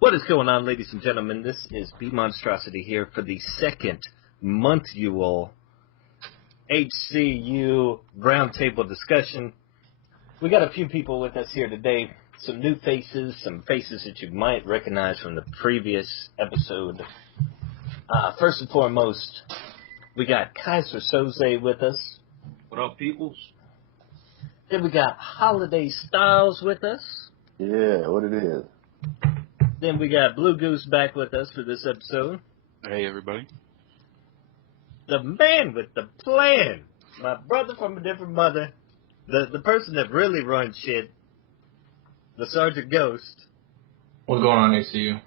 What is going on, ladies and gentlemen? This is B Monstrosity here for the second month-ual HCU roundtable discussion. We got a few people with us here today. Some new faces, some faces that you might recognize from the previous episode. First and foremost, we got Kyzer Zozay with us. What up, peoples? Then we got Holiday Styles with us. Yeah, what it is. Then we got Blue Goose back with us for this episode. Hey, everybody. The man with the plan. My brother from a different mother. The person that really runs shit. The Sergeant Ghost. What's going on, HCU?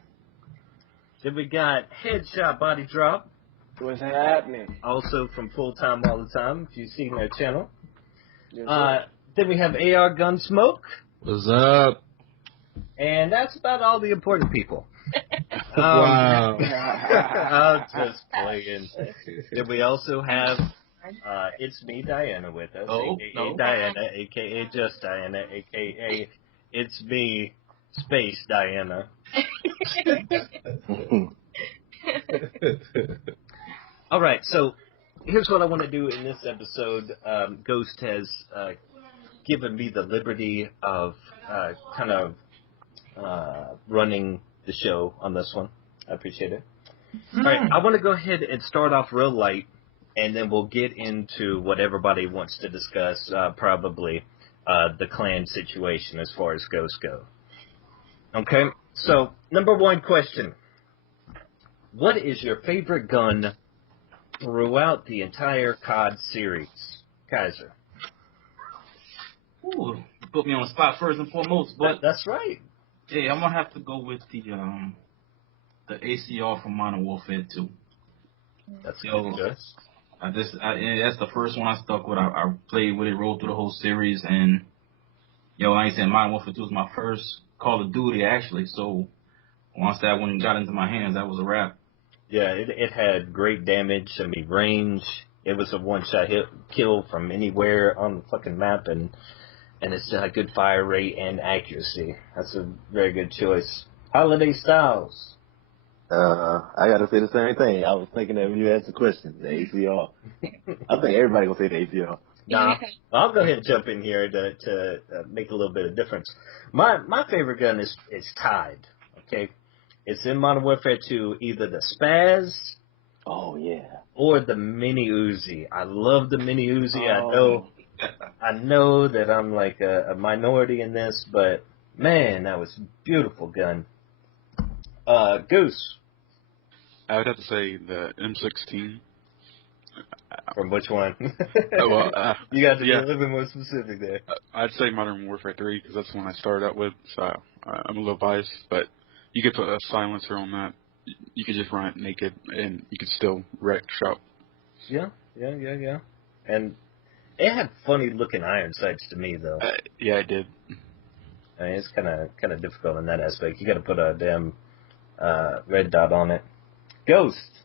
Then we got Headshot Body Drop. What's happening? Also from Full Time All the Time, if you've seen their channel. Yes, then we have AR Gunsmoke. What's up? And that's about all the important people. Wow. I'm just playing. Then we also have It's Me, Diana, with us. A.K.A. Diana, A.K.A. Just Diana, A.K.A. It's Me, Space Diana. All right, so here's what I want to do in this episode. Ghost has given me the liberty of kind of running the show on this one. I appreciate it. All right, I want to go ahead and start off real light, and then we'll get into what everybody wants to discuss, probably the clan situation as far as ghosts go. Okay, so number one question. What is your favorite gun throughout the entire COD series? Kyzer. Ooh, you put me on the spot first and foremost, but That's right. hey, I'm gonna have to go with the ACR from Modern Warfare 2. That's Yo, good. That's the first one I stuck with. I played with it, rolled through the whole series, and like I said, Modern Warfare 2 was my first Call of Duty actually. So once that one got into my hands, that was a wrap. Yeah, it had great damage. I mean, range. It was a one-shot kill from anywhere on the fucking map, and it still had good fire rate and accuracy. That's a very good choice. Holiday Styles. I gotta say the same thing. I was thinking that when you asked the question, the ACR. I think everybody gonna say the ACR. Nah, I'll go ahead and jump in here to make a little bit of difference. My favorite gun is tied. Okay, it's in Modern Warfare 2, either the Spaz. Oh yeah. Or the mini Uzi. I love the mini Uzi. Oh. I know that I'm like a minority in this, but man, that was a beautiful gun. Goose. I would have to say the M16. From which one? Well, You got to be yeah. a little bit more specific there. I'd say Modern Warfare 3 because that's the one I started out with, so I'm a little biased, but you could put a silencer on that. You could just run it naked, and you could still wreck shop. Yeah. And it had funny looking iron sights to me, though. Yeah, I did. I mean, it's kind of difficult in that aspect. You got to put a damn red dot on it. Ghost.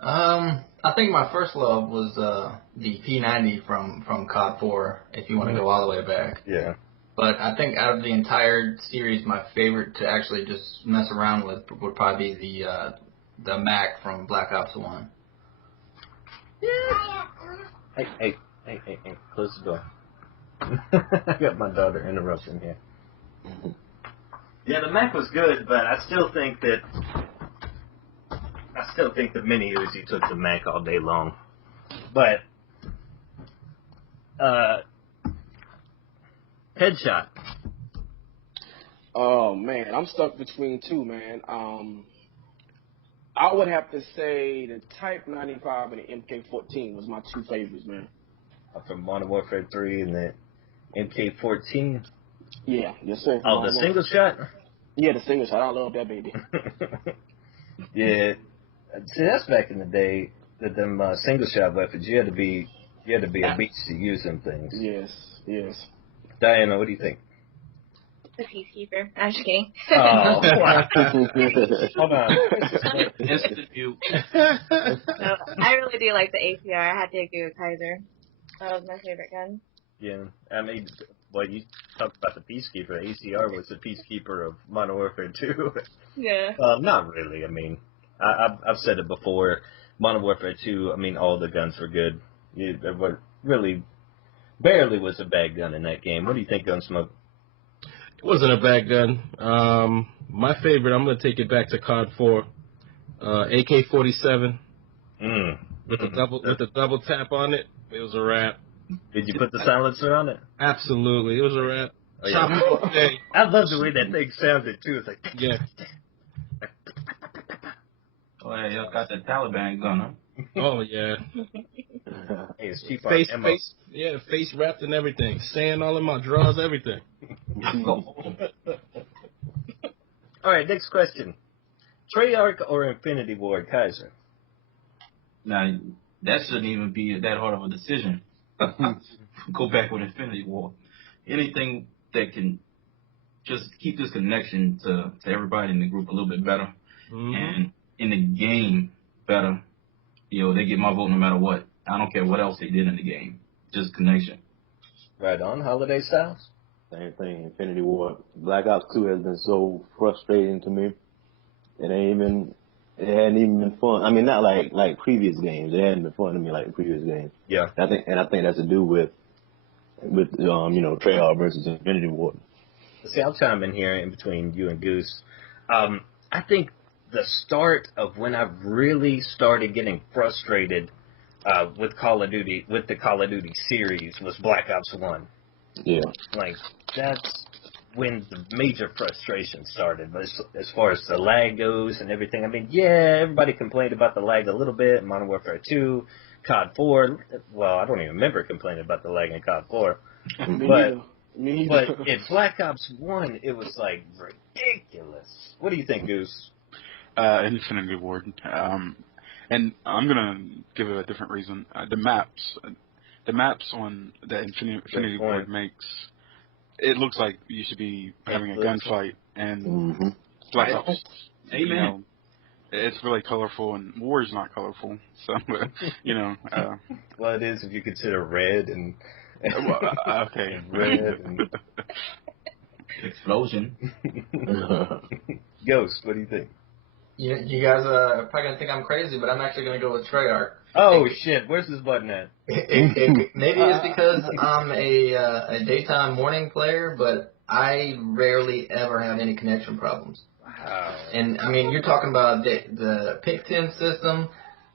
I think my first love was the P90 from COD 4, if you want to go all the way back. Yeah. But I think out of the entire series, my favorite to actually just mess around with would probably be the Mac from Black Ops 1. Yeah. Hey, close the door. I got my daughter interrupting here. Yeah, the Mac was good, but I still think the mini Uzi took the Mac all day long. But Headshot. Oh man, I'm stuck between two, man. I would have to say the Type 95 and the MK14 was my two favorites, man. From Modern Warfare 3 and the MK14. Yeah, yes sir. Oh, the single shot? Yeah, the single shot. I love that baby. Yeah. See, that's back in the day that them single shot weapons. You had to be a beast to use them things. Yes. Diana, what do you think? The peacekeeper. I'm just kidding. Oh, wow. Hold on. No, I really do like the ACR. I had to agree with Kyzer. That was my favorite gun. Yeah, I mean, Well, you talked about the Peacekeeper. ACR was the Peacekeeper of Modern Warfare 2. Yeah. Not really. I mean, I've said it before. Modern Warfare 2, I mean, all the guns were good. There were really barely was a bad gun in that game. What do you think, Gunsmoke? It wasn't a bad gun. My favorite, I'm going to take it back to COD 4. AK-47. With the double tap on it, it was a wrap. Did you put the silencer on it? Absolutely, it was a wrap. Oh, yeah. I love the way that thing sounded too. It's like yeah. Oh yeah, y'all got that Taliban gun, huh? Oh yeah. Hey, it's cheap face, ammo. face wrapped and everything. Sand all in my drawers, everything. All right, next question. Treyarch or Infinity Ward, Kyzer? Now, that shouldn't even be that hard of a decision. Go back with Infinity War. Anything that can just keep this connection to everybody in the group a little bit better. And in the game better, they get my vote no matter what. I don't care what else they did in the game. Just connection. Right on. Holiday Styles? Same thing. Infinity War. Black Ops 2 has been so frustrating to me. It hadn't even been fun. I mean, not like previous games. It hadn't been fun to me like the previous games. Yeah. I think that's to do with Treyarch versus Infinity War. See, I'll chime in here in between you and Goose. I think the start of when I really started getting frustrated with Call of Duty, with the Call of Duty series, was Black Ops 1. Yeah. Like, that's when the major frustration started. But as far as the lag goes and everything, I mean, yeah, everybody complained about the lag a little bit in Modern Warfare 2, COD 4. Well, I don't even remember complaining about the lag in COD 4. But in Black Ops 1, it was, like, ridiculous. What do you think, Goose? Infinity Ward. And I'm going to give it a different reason. The maps on that Infinity Ward makes, it looks like you should be having a gunfight. And Black Ops, Amen. It's really colorful, and war is not colorful. So, well, it is if you consider red and... okay. And red and... Explosion. Ghost, what do you think? You guys are probably going to think I'm crazy, but I'm actually going to go with Treyarch. Oh, shit. Where's this button at? Maybe it's because I'm a daytime morning player, but I rarely ever have any connection problems. Wow. And, I mean, you're talking about the pick 10 system,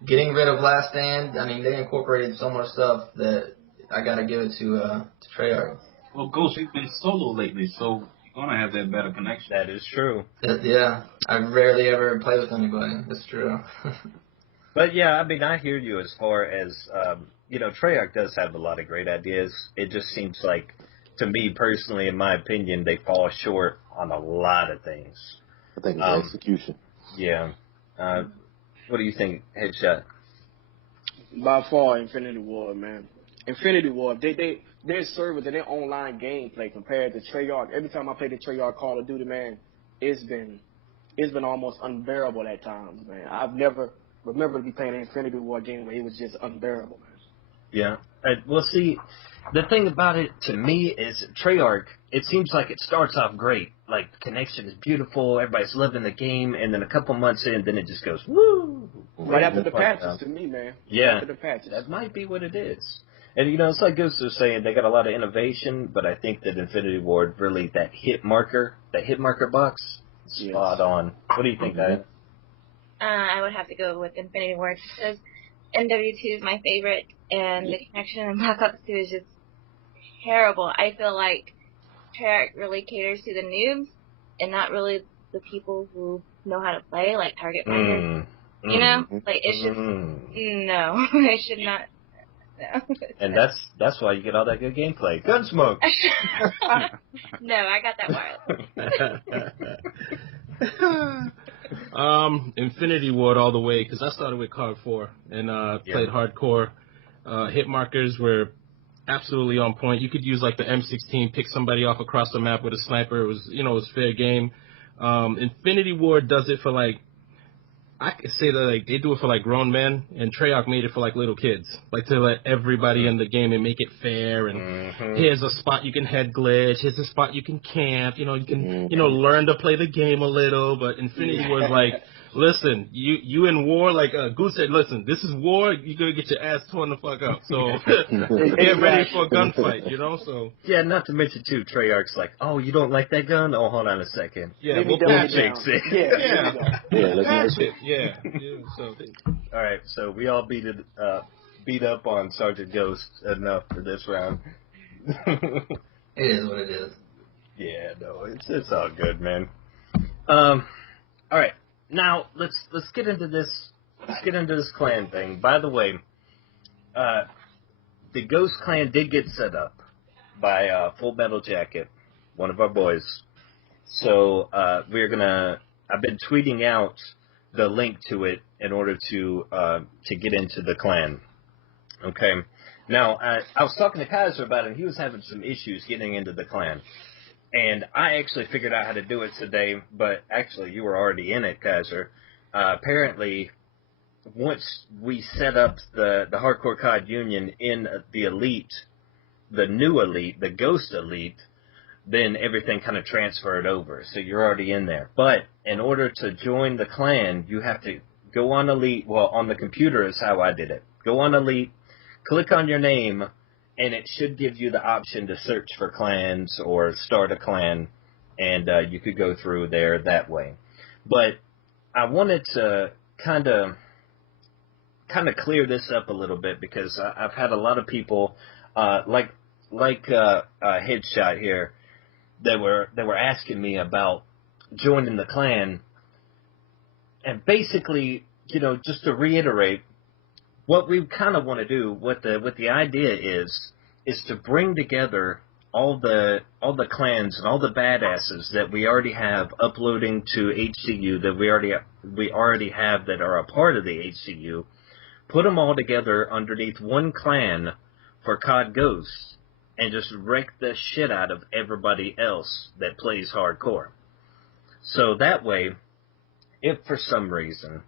getting rid of last stand. I mean, they incorporated so much stuff that I got to give it to Treyarch. Well, Ghost, you've been solo lately, so you're going to have that better connection. That is true. Yeah. I rarely ever play with anybody. That's true. But, yeah, I mean, I hear you as far as, Treyarch does have a lot of great ideas. It just seems like, to me personally, in my opinion, they fall short on a lot of things. I think it's execution. Yeah. What do you think, Headshot? By far, Infinity Ward, man. Infinity Ward, their servers and their online gameplay compared to Treyarch. Every time I play the Treyarch Call of Duty, man, it's been almost unbearable at times, man. I've never remember to be playing an Infinity War game where it was just unbearable, man. Yeah. Well, see, the thing about it to me is Treyarch, it seems like it starts off great. Like, the connection is beautiful, everybody's loving the game, and then a couple months in, then it just goes, woo! Right after the patches to me, man. Yeah. After the patches. That might be what it is. And, it's like Goose was saying, they got a lot of innovation, but I think that Infinity Ward really, that hit marker box, spot on. What do you think, Diane? I would have to go with Infinity Ward because MW2 is my favorite, and the connection in Black Ops 2 is just terrible. I feel like Treyarch really caters to the noobs and not really the people who know how to play, like target finders. Like it's just no, it should not. No. And that's why you get all that good gameplay. Gunsmoke. No, I got that wireless. Infinity Ward all the way, because I started with COD 4 and played hardcore. Hit markers were absolutely on point. You could use like the M16, pick somebody off across the map with a sniper. It was, it was fair game. Infinity Ward does it for like, I could say that like they do it for like grown men, and Treyarch made it for like little kids, like to let everybody in the game and make it fair. And here's a spot you can head glitch. Here's a spot you can camp. You know, you can learn to play the game a little. But Infinity War is like, listen, you in war. Like Goose said, listen, this is war. You're gonna get your ass torn the fuck up. So get ready for a gunfight. You know, so yeah. Not to mention too, Treyarch's like, oh, you don't like that gun? Oh, hold on a second. Yeah, we'll patch fix it. Yeah. Patch it. Yeah. So. All right, so we all beat up on Sergeant Ghost enough for this round. It is what it is. Yeah, no, it's all good, man. All right, now let's get into this. Let's get into this clan thing. By the way, the Ghost clan did get set up by Full Metal Jacket, one of our boys. So I've been tweeting out the link to it in order to get into the clan. Okay. Now I was talking to Kyzer about it, and he was having some issues getting into the clan. And I actually figured out how to do it today, but actually you were already in it, Kyzer. Apparently, once we set up the Hardcore COD Union in the Elite, the new Elite, the Ghost Elite, then everything kind of transferred over. So you're already in there. But in order to join the clan, you have to go on Elite. Well, on the computer is how I did it. Go on Elite, click on your name, and it should give you the option to search for clans or start a clan, and you could go through there that way. But I wanted to kind of clear this up a little bit, because I've had a lot of people like Headshot here that were asking me about joining the clan. And basically, just to reiterate, what we kind of want to do, what the idea is to bring together all the clans and all the badasses that we already have uploading to HCU, that we already have that are a part of the HCU, put them all together underneath one clan for COD Ghosts, and just wreck the shit out of everybody else that plays hardcore. So that way, if for some reason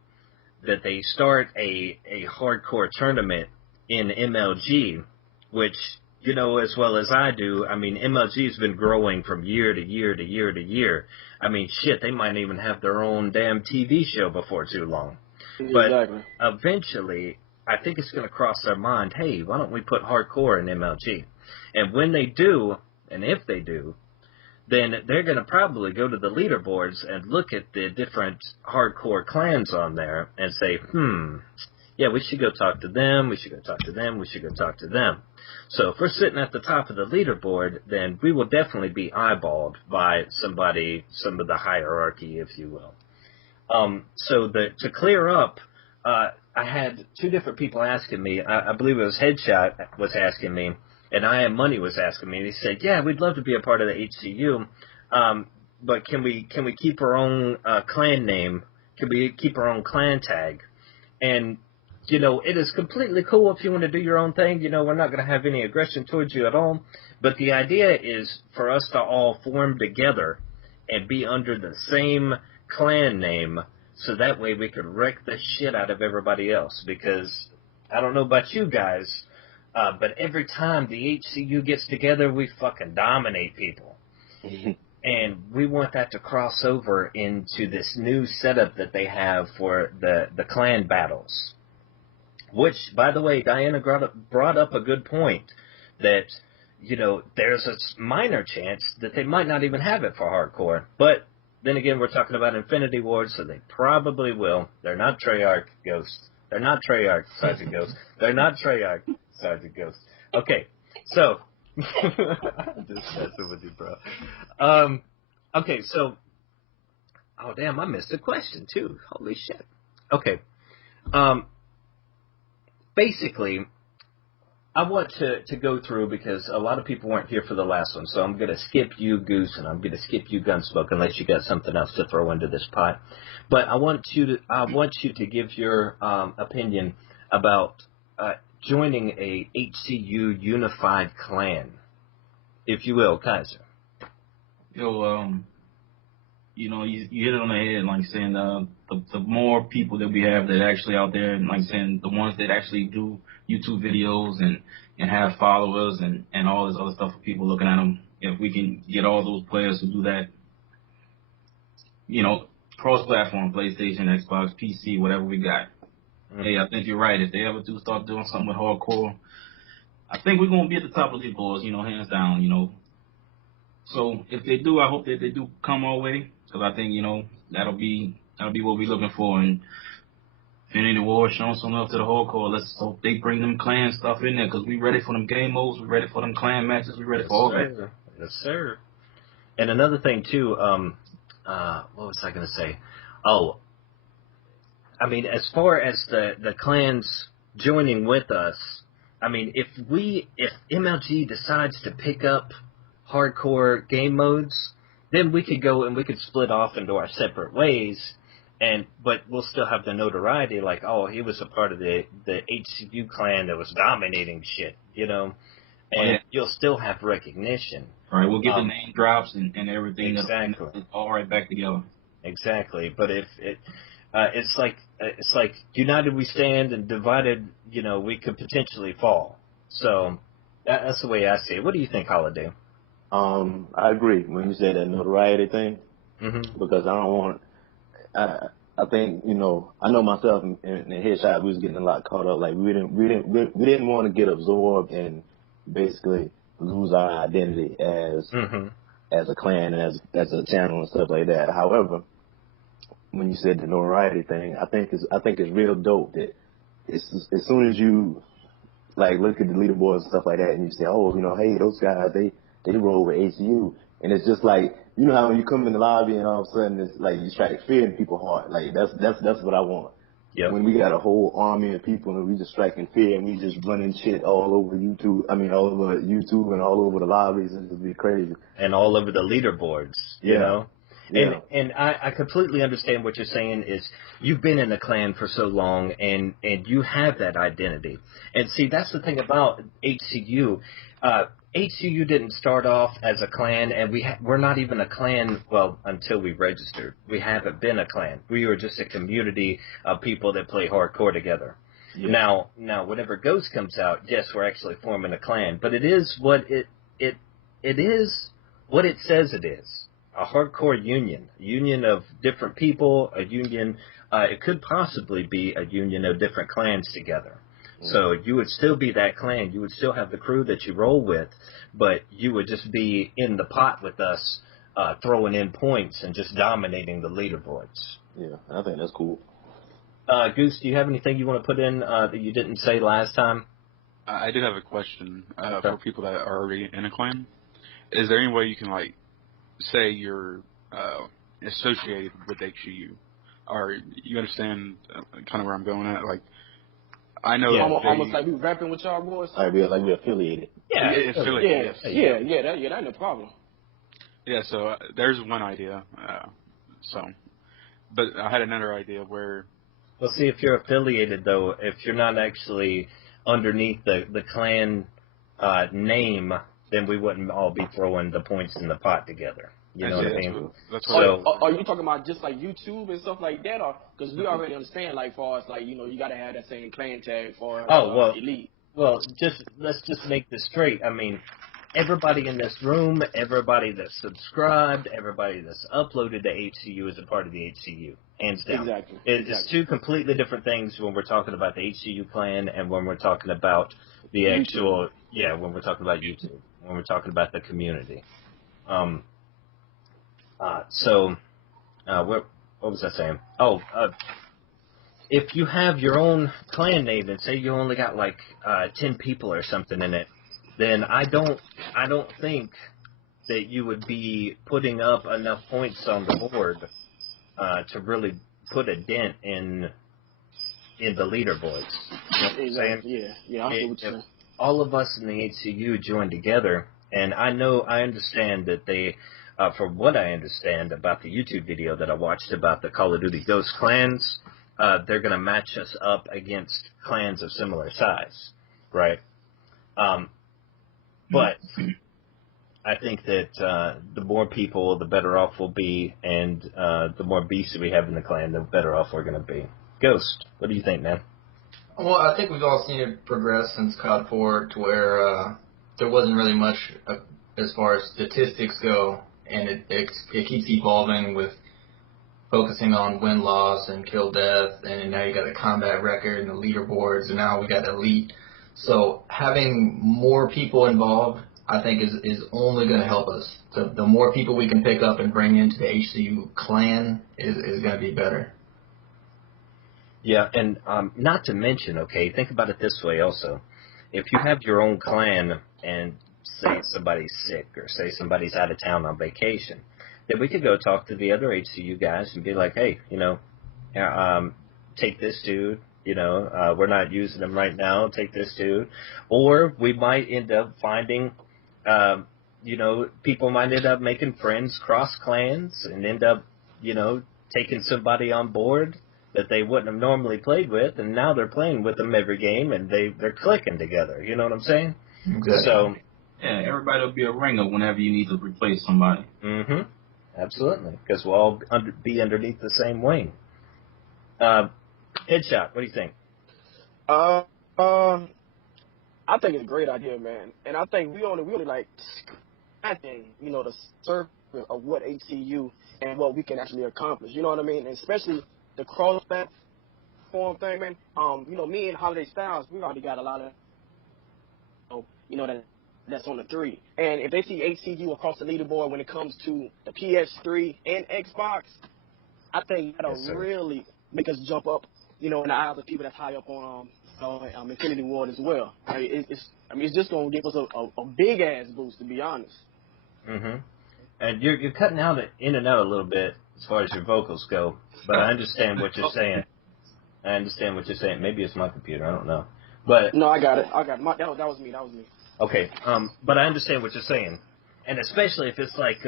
that they start a hardcore tournament in MLG, which, as well as I do, I mean, MLG's been growing from year to year to year to year. I mean, shit, they might even have their own damn TV show before too long. Exactly. But eventually, I think it's going to cross their mind, hey, why don't we put hardcore in MLG? And when they do, and if they do, then they're going to probably go to the leaderboards and look at the different hardcore clans on there and say, yeah, we should go talk to them, we should go talk to them, we should go talk to them. So if we're sitting at the top of the leaderboard, then we will definitely be eyeballed by some of the hierarchy, if you will. So to clear up, I had two different people asking me. I believe it was Headshot was asking me, and I Am Money was asking me. They said, "Yeah, we'd love to be a part of the HCU, but can we keep our own clan name? Can we keep our own clan tag?" And it is completely cool if you want to do your own thing. We're not going to have any aggression towards you at all. But the idea is for us to all form together and be under the same clan name, so that way we could wreck the shit out of everybody else. Because I don't know about you guys, but every time the HCU gets together, we fucking dominate people. And we want that to cross over into this new setup that they have for the clan battles. Which, by the way, Diana brought up a good point, that, there's a minor chance that they might not even have it for hardcore. But then again, we're talking about Infinity Ward, so they probably will. They're not Treyarch Ghost. They're not Treyarch Sergeant Ghost. They're not Treyarch Sergeant Ghost. Okay, so I'm just messing with you, bro. Okay, so oh damn, I missed a question too. Holy shit. Okay. Basically, I want to go through, because a lot of people weren't here for the last one, so I'm going to skip you, Goose, and I'm going to skip you, Gunsmoke, unless you got something else to throw into this pot. But I want you to give your opinion about joining a HCU unified clan, if you will, Kyzer. Yo, you hit it on the head, like saying the more people that we have that actually out there, and like saying the ones that actually do YouTube videos and have followers and all this other stuff for people looking at them, if we can get all those players to do that, cross-platform, PlayStation, Xbox, PC, whatever we got. Hey, I think you're right. If they ever do start doing something with hardcore, I think we're gonna be at the top of the leaderboards, hands down, So if they do, I hope that they do come our way, because I think that'll be what we're looking for. And Infinity War showing some love to the hardcore. Let's hope they bring them clan stuff in there, because we ready for them game modes, we ready for them clan matches, we ready for all that. Yes, sir. And another thing too, what was I gonna say? Oh, I mean, as far as the clans joining with us, I mean, if MLG decides to pick up hardcore game modes, then we could go and we could split off into our separate ways, but we'll still have the notoriety, like, oh, he was a part of the HCU clan that was dominating shit, and you'll still have recognition. All right, we'll get the name drops and everything. Exactly. All right, back together. Exactly, but if it's like united we stand and divided, we could potentially fall. So that's the way I see it. What do you think, Holiday? I agree when you say that notoriety thing, because I don't want. I think I know myself in the headshot, we was getting a lot caught up. Like we didn't want to get absorbed and basically lose our identity as a clan and as a channel and stuff like that. However, when you said the notoriety thing, I think it's real dope that as soon as you like look at the leaderboards and stuff like that, and you say, oh, hey, those guys they roll with HCU, and it's just like how when you come in the lobby and all of a sudden it's like you strike fear in people's heart. Like that's what I want. Yep. When we got a whole army of people and we just striking fear and we just running shit all over YouTube. I mean, all over YouTube and all over the lobbies, it would be crazy. And all over the leaderboards, you know. Yeah. And I completely understand what you're saying is you've been in the clan for so long and you have that identity. And see, that's the thing about HCU. HCU didn't start off as a clan, and we're not even a clan, well, until we registered. We haven't been a clan. We were just a community of people that play hardcore together. Yeah. Now, whenever Ghost comes out, yes, we're actually forming a clan, but it is what it is what it says it is. A hardcore union, a union of different people, a union, it could possibly be a union of different clans together. So you would still be that clan. You would still have the crew that you roll with, but you would just be in the pot with us, throwing in points and just dominating the leaderboards. Yeah, I think that's cool. Goose, do you have anything you want to put in that you didn't say last time? I did have a question for people that are already in a clan. Is there any way you can, like, say you're associated with HCU? Or you understand kind of where I'm going at? Like, I know almost like we rapping with y'all boys. Like we affiliated. Yeah, affiliated. That ain't no problem. Yeah, so there's one idea. But I had another idea where. Well, see, if you're affiliated though, if you're not actually underneath the clan name, then we wouldn't all be throwing the points in the pot together. You know what I mean? Are you talking about just like YouTube and stuff like that, or because we already understand, like, far as like you got to have that same clan tag for elite. Well, let's just make this straight. I mean, everybody in this room, everybody that's subscribed, everybody that's uploaded to HCU is a part of the HCU, hands down. Exactly. It's two completely different things when we're talking about the HCU clan and when we're talking about the actual when we're talking about YouTube, when we're talking about the community. What was I saying? If you have your own clan name and say you only got like 10 people or something in it, then I don't think that you would be putting up enough points on the board to really put a dent in the leaderboards. You know what I'm saying? Yeah. I see what you're saying. All of us in the HCU join together, and I understand that they. From what I understand about the YouTube video that I watched about the Call of Duty Ghost clans, they're going to match us up against clans of similar size, right? But I think that the more people, the better off we'll be, and the more beasts we have in the clan, the better off we're going to be. Ghost, what do you think, man? Well, I think we've all seen it progress since COD 4 to where there wasn't really much as far as statistics go, and it keeps evolving with focusing on win-loss and kill-death, and now you got a combat record and the leaderboards, and now we got elite. So having more people involved, I think, is only going to help us. The more people we can pick up and bring into the HCU clan is going to be better. Yeah, and not to mention, okay, think about it this way also. If you have your own clan and say somebody's sick or say somebody's out of town on vacation, then we could go talk to the other HCU guys and be like, hey, take this dude. We're not using him right now. Take this dude. Or we might end up finding, people might end up making friends cross clans and end up, taking somebody on board that they wouldn't have normally played with, and now they're playing with them every game, and they're clicking together. You know what I'm saying? Exactly. So, yeah, everybody will be a ringer whenever you need to replace somebody. Mm-hmm. Absolutely, because we'll all be underneath the same wing. Headshot, what do you think? I think it's a great idea, man. And I think we only like scratching, the surface of what HCU and what we can actually accomplish. You know what I mean? And especially the cross-platform thing, man. Me and Holiday Styles, we already got a lot of, that's on the 3. And if they see HCU across the leaderboard when it comes to the PS3 and Xbox, I think that'll really make us jump up, in the eyes of people that's high up on Infinity Ward as well. It's just gonna give us a big ass boost, to be honest. Mm-hmm. And you're cutting out in and out a little bit as far as your vocals go, but I understand what you're saying. Maybe it's my computer. I don't know. But no, I got it. That was me. Okay, but I understand what you're saying. And especially if it's like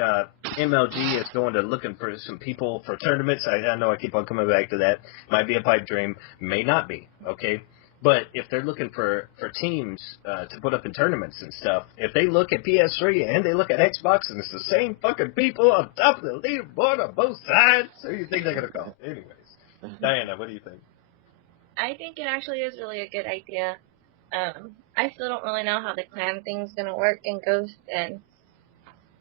MLG is going to looking for some people for tournaments. I know I keep on coming back to that. Might be a pipe dream. May not be, okay? But if they're looking for teams to put up in tournaments and stuff, if they look at PS3 and they look at Xbox and it's the same fucking people on top of the leaderboard on both sides, who do you think they're going to call? Anyways. Diana, what do you think? I think it actually is really a good idea. I still don't really know how the clan thing's going to work in Ghost, and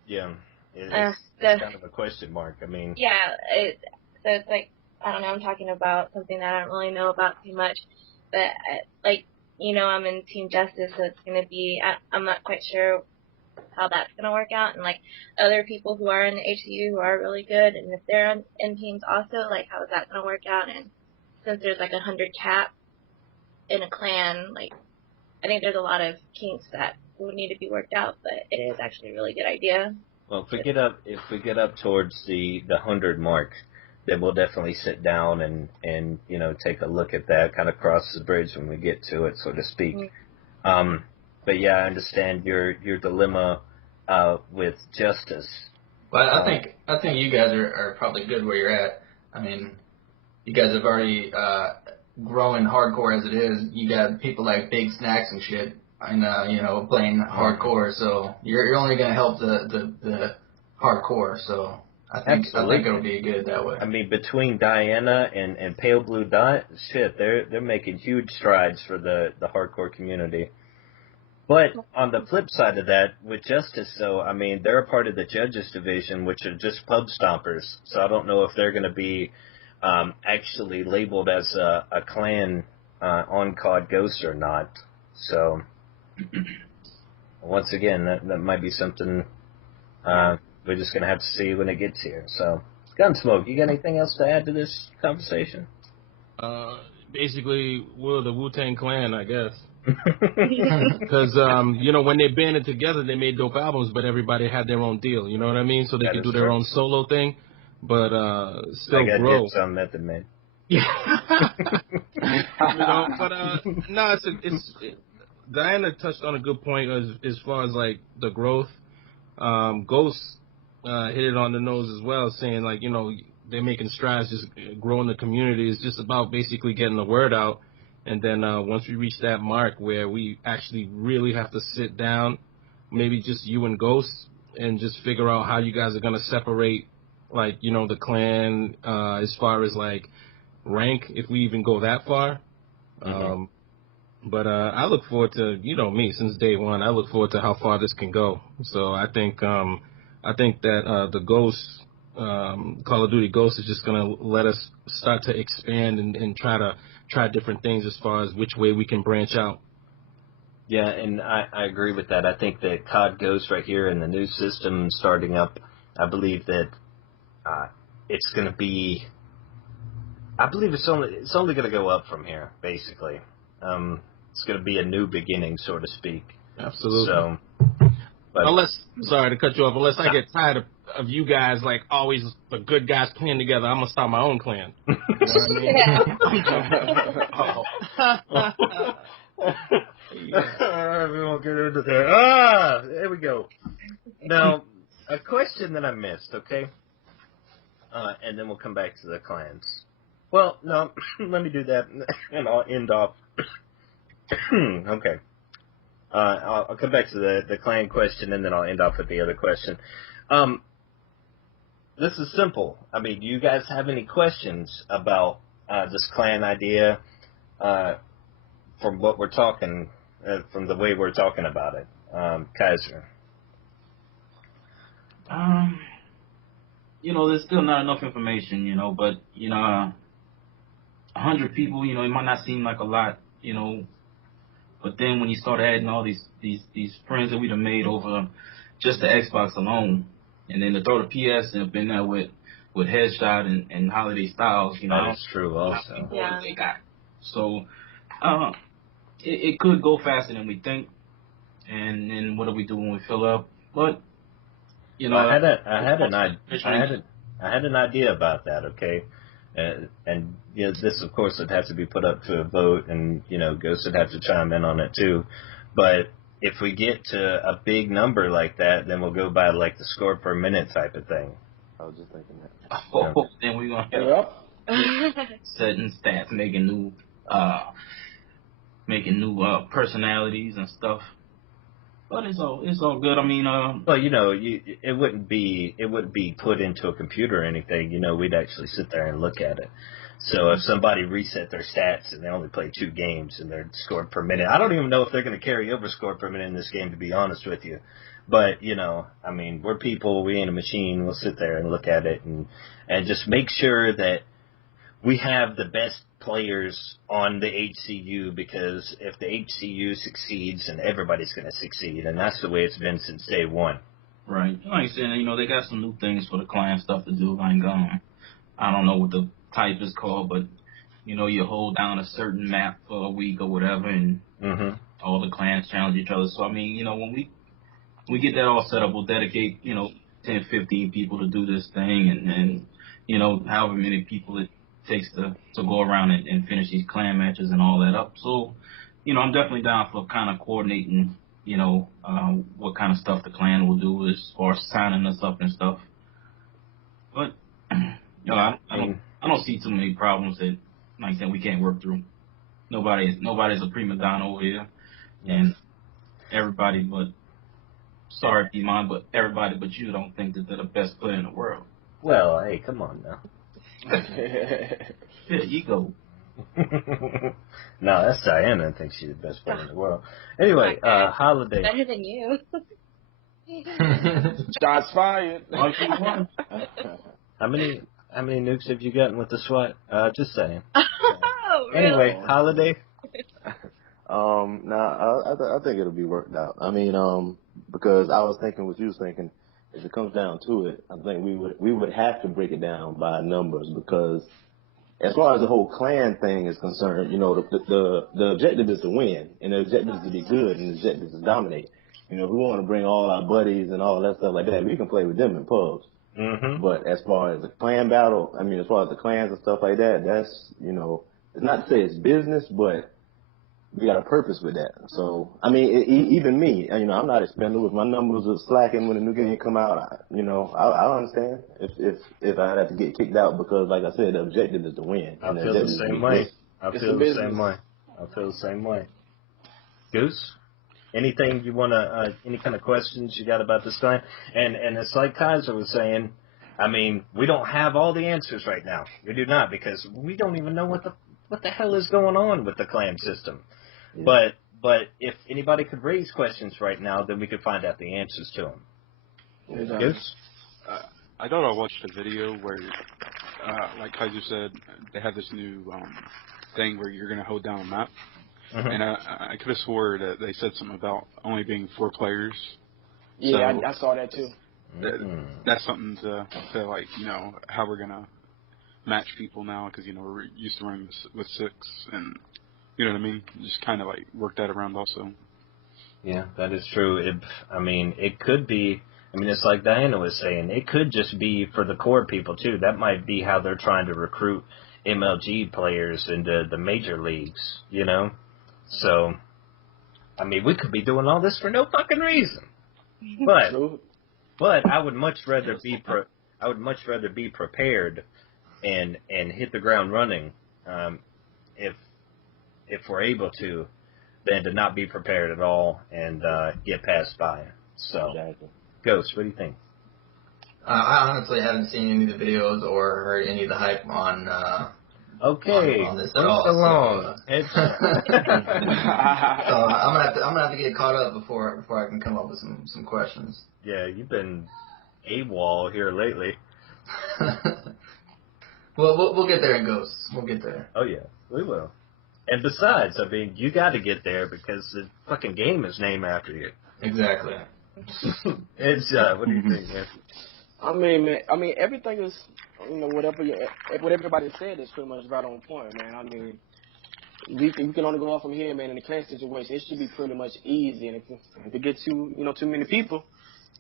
yeah, it's kind of a question mark. I mean, yeah, so it's like, I don't know, I'm talking about something that I don't really know about too much, but I'm in Team Justice, so it's going to be, I'm not quite sure how that's going to work out, and like other people who are in the HCU who are really good, and if they're in teams also, like how is that going to work out? And since there's like 100 cap in a clan, like I think there's a lot of kinks that would need to be worked out, but it is actually a really good idea. Well, if we get up towards the 100 mark, then we'll definitely sit down and take a look at that, kind of cross the bridge when we get to it, so to speak. Mm-hmm. But yeah, I understand your dilemma with Justice. But I think you guys are probably good where you're at. I mean, you guys have already growing hardcore as it is. You got people like Big Snacks and shit, and playing hardcore. So you're only gonna help the hardcore. So I think it'll be good that way. I mean, between Diana and Pale Blue Dot, shit, they're making huge strides for the hardcore community. But on the flip side of that, with Justice, though, I mean, they're a part of the Judges Division, which are just pub stompers. So I don't know if they're going to be actually labeled as a clan on COD Ghost or not. So once again, that might be something we're just going to have to see when it gets here. So, Gunsmoke, you got anything else to add to this conversation? Basically, we're the Wu-Tang Clan, I guess. Because, when they banded together, they made dope albums, but everybody had their own deal, you know what I mean? So they could do their own solo thing, but still I got grow. Dibs on Method Man. Yeah. Diana touched on a good point as far as, like, the growth. Ghost hit it on the nose as well, saying, like, they're making strides, just growing the community. It's just about basically getting the word out. And then once we reach that mark where we actually really have to sit down, maybe just you and Ghost, and just figure out how you guys are gonna separate, like, you know, the clan as far as like rank, if we even go that far. But I look forward to, you know, me since day one. I look forward to how far this can go. So I think that the Ghost, Call of Duty Ghost, is just gonna let us start to expand and try different things as far as which way we can branch out. Yeah, and I agree with that. I think that COD Ghost right here and the new system starting up, I believe that it's going to be. I believe it's only going to go up from here. Basically, it's going to be a new beginning, so to speak. Absolutely. So, but, sorry to cut you off. Unless I get tired of you guys like always the good guys playing together, I'm gonna start my own clan. You know what I mean? We won't get into that. There we go. Now, a question that I missed, okay? And then we'll come back to the clans. Well, no, let me do that, and I'll end off. Okay. I'll come back to the clan question, and then I'll end off with the other question. This is simple. I mean, do you guys have any questions about this clan idea from what we're talking, from the way we're talking about it? Kyzer. You know, there's still not enough information, you know, but, you know, 100 people, you know, it might not seem like a lot, you know, but then when you start adding all these friends that we've made over just the Xbox alone, and then to throw the PS up in there with Headshot and Holiday Styles, you know. That is true also. Yeah. They got. So, it could go faster than we think. And then what do we do when we fill up? But, you know. I had an idea about that, okay? And you know, this, of course, would have to be put up to a vote, and, you know, Ghost would have to chime in on it, too. But if we get to a big number like that, then we'll go by, like, the score per minute type of thing. I was just thinking that. Oh, then we're going to have setting stats, making new personalities and stuff. But it's all good. I mean, well, you know, it wouldn't be put into a computer or anything. You know, we'd actually sit there and look at it. So if somebody reset their stats and they only play 2 games and they're scored per minute, I don't even know if they're going to carry over score per minute in this game, to be honest with you. But, you know, I mean, we're people, we ain't a machine. We'll sit there and look at it and just make sure that we have the best players on the HCU, because if the HCU succeeds, then everybody's going to succeed, and that's the way it's been since day one. Right. Like I said, you know, they got some new things for the clan stuff to do. Like, I don't know what the type is called, but, you know, you hold down a certain map for a week or whatever, and all the clans challenge each other. So, I mean, you know, when we get that all set up, we'll dedicate, you know, 10, 15 people to do this thing, and you know, however many people it takes to go around and finish these clan matches and all that up. So, you know, I'm definitely down for kind of coordinating, you know, what kind of stuff the clan will do as far as signing us up and stuff. But, you know, I don't see too many problems that, like I said, we can't work through. Nobody's a prima donna over here, and everybody but, sorry, Iman, but everybody but you don't think that they're the best player in the world. Well, hey, come on now. Yeah, ego. No, that's Diana. I think she's the best player in the world. Anyway, Holiday. Better than you. Shots fired. How many nukes have you gotten with the SWAT? Just saying. Oh, really? Anyway, Holiday. I think it'll be worked out. I mean, because I was thinking what you was thinking. If it comes down to it, I think we would have to break it down by numbers, because as far as the whole clan thing is concerned, you know, the objective is to win, and the objective is to be good, and the objective is to dominate. You know, if we want to bring all our buddies and all that stuff like that, we can play with them in pubs. But as far as the clan battle, I mean, as far as the clans and stuff like that, that's, you know, it's not to say it's business, but we got a purpose with that. So, I mean, even me, you know, I'm not expendable. If my numbers are slacking when a new game come out, I understand if I have to get kicked out, because, like I said, the objective is to win. I feel the same way. I feel the same way. Goose, anything you want to, any kind of questions you got about this clan? And it's like Kyzer was saying, I mean, we don't have all the answers right now. We do not, because we don't even know what the hell is going on with the clan system. Yeah. But if anybody could raise questions right now, then we could find out the answers to them. Exactly. I thought I watched a video where, like Kyzer said, they have this new thing where you're going to hold down a map. Mm-hmm. And I could have swore that they said something about only being 4 players. Yeah, so I saw that too. That's something to like, you know, how we're going to match people now, because, you know, we're used to running with 6, and, you know what I mean? Just kind of like work that around also. Yeah, that is true. It could be, it's like Diana was saying, it could just be for the core people too. That might be how they're trying to recruit MLG players into the major leagues, you know? So, we could be doing all this for no fucking reason. But I would much rather be prepared and hit the ground running, if we're able to, than to not be prepared at all and get passed by. So, exactly. Ghost, what do you think? I honestly haven't seen any of the videos or heard any of the hype on on this at all. So I'm gonna have to get caught up before I can come up with some questions. Yeah, you've been AWOL here lately. Well, we'll get there in Ghosts. We'll get there. Oh yeah, we will. And besides, you got to get there because the fucking game is named after you. Exactly. It's what do you think, man? Man, everything is, you know, what everybody said is pretty much right on point, man. We can only go off from here, man. In the clan situation, it should be pretty much easy. And if it gets too many people,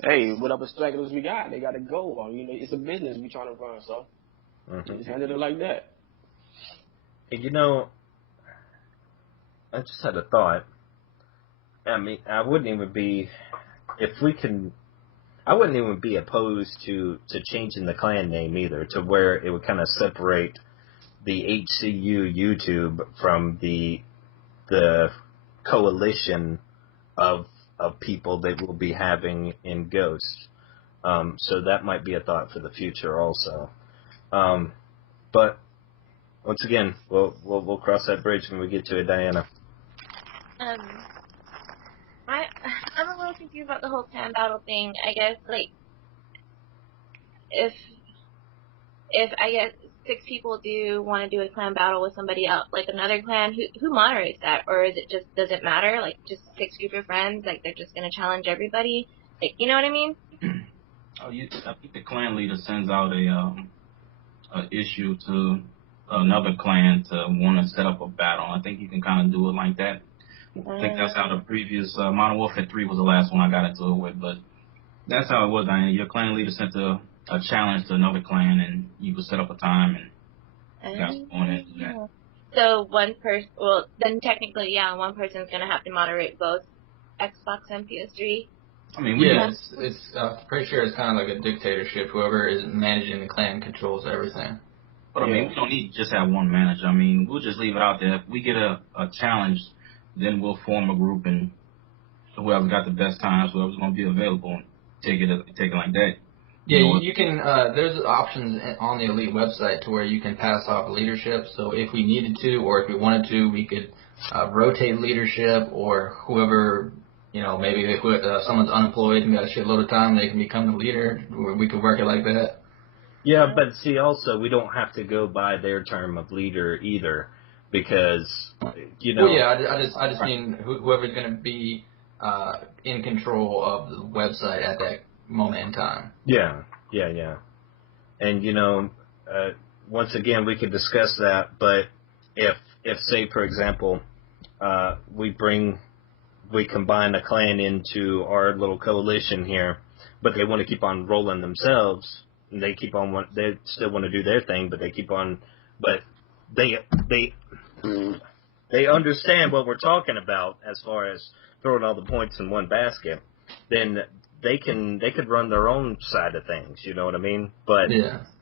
hey, whatever stragglers we got, they got to go. You know, it's a business we trying to run, so just handle it like that. And you know, I just had a thought. I wouldn't even be opposed to changing the clan name either, to where it would kind of separate the HCU YouTube from the coalition of people that we'll be having in Ghost. So that might be a thought for the future also. But once again, we'll cross that bridge when we get to it, Diana. I'm a little confused about the whole clan battle thing. I guess, like, if I guess 6 people do want to do a clan battle with somebody else, like another clan, who moderates that? Or is it just, does it matter? Like, just 6 group of friends, like, they're just going to challenge everybody? Like, you know what I mean? I think the clan leader sends out a issue to another clan to want to set up a battle. I think you can kind of do it like that. I think that's how the previous Modern Warfare 3 was the last one I got into it with, but that's how it was, Diana. Your clan leader sent a challenge to another clan, and you could set up a time, and guys going into that. So one person, well, then technically, yeah, one person's going to have to moderate both Xbox and PS3. It's pretty sure it's kind of like a dictatorship. Whoever is managing the clan controls everything. But we don't need to just have one manager. We'll just leave it out there. If we get a challenge, then we'll form a group, and whoever got the best times, whoever's going to be available, and take it like that. Yeah, you can. There's options on the Elite website to where you can pass off leadership. So if we needed to, or if we wanted to, we could rotate leadership, or whoever, maybe if someone's unemployed and got a shitload of time, they can become the leader. We could work it like that. Yeah, but see, also, we don't have to go by their term of leader either, because, Well, yeah, I just mean whoever's going to be in control of the website at that moment in time. Yeah. And, once again, we could discuss that, but if say, for example, we combine a clan into our little coalition here, but they want to keep on rolling themselves, and they still want to do their thing, but they keep on, but they understand what we're talking about as far as throwing all the points in one basket, then they could run their own side of things, you know what I mean? But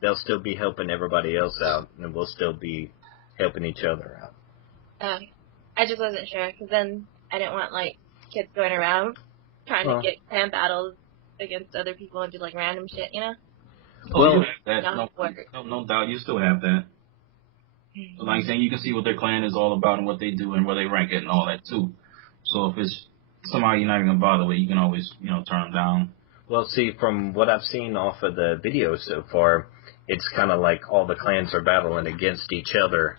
they'll still be helping everybody else out, and we'll still be helping each other out. I just wasn't sure, because then I didn't want, kids going around trying to get clan battles against other people and do like random shit, you know? Well, no doubt, you still have that. Mm-hmm. Like saying, you can see what their clan is all about and what they do and where they rank it and all that too. So if it's somehow you're not even gonna bother with, you can always, turn them down. Well, see, from what I've seen off of the videos so far, it's kind of like all the clans are battling against each other.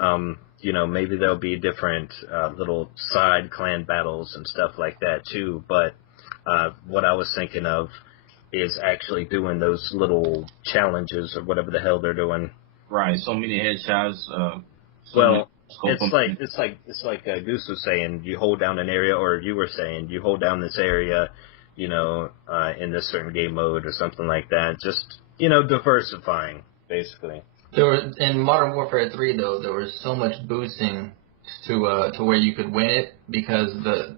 Maybe there'll be different little side clan battles and stuff like that too. But what I was thinking of is actually doing those little challenges or whatever the hell they're doing. Right. So many headshots. It's like Goose was saying. You hold down an area, or you were saying you hold down this area, in this certain game mode or something like that. Just diversifying basically. There was in Modern Warfare 3 though. There was so much boosting to where you could win it because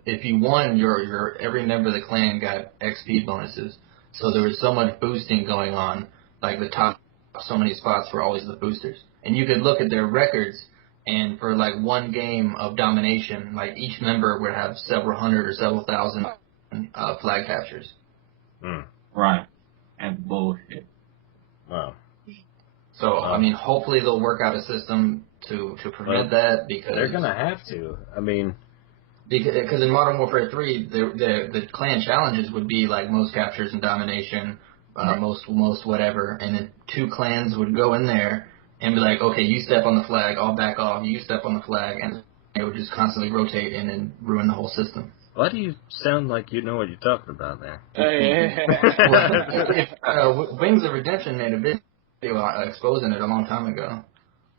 if you won, your every member of the clan got XP bonuses. So there was so much boosting going on. Like the top so many spots were always the boosters, and you could look at their records. And for like one game of domination, like each member would have several hundred or several thousand flag captures. Right. And bullshit. Wow. So, I mean, hopefully they'll work out a system to prevent that because... They're going to have to. I mean... Because in Modern Warfare 3, the clan challenges would be like most captures and domination, most whatever, and then two clans would go in there and be like, okay, you step on the flag, I'll back off, you step on the flag, and it would just constantly rotate and then ruin the whole system. Why do you sound like you know what you're talking about there? Wings of Redemption made a video exposing it a long time ago.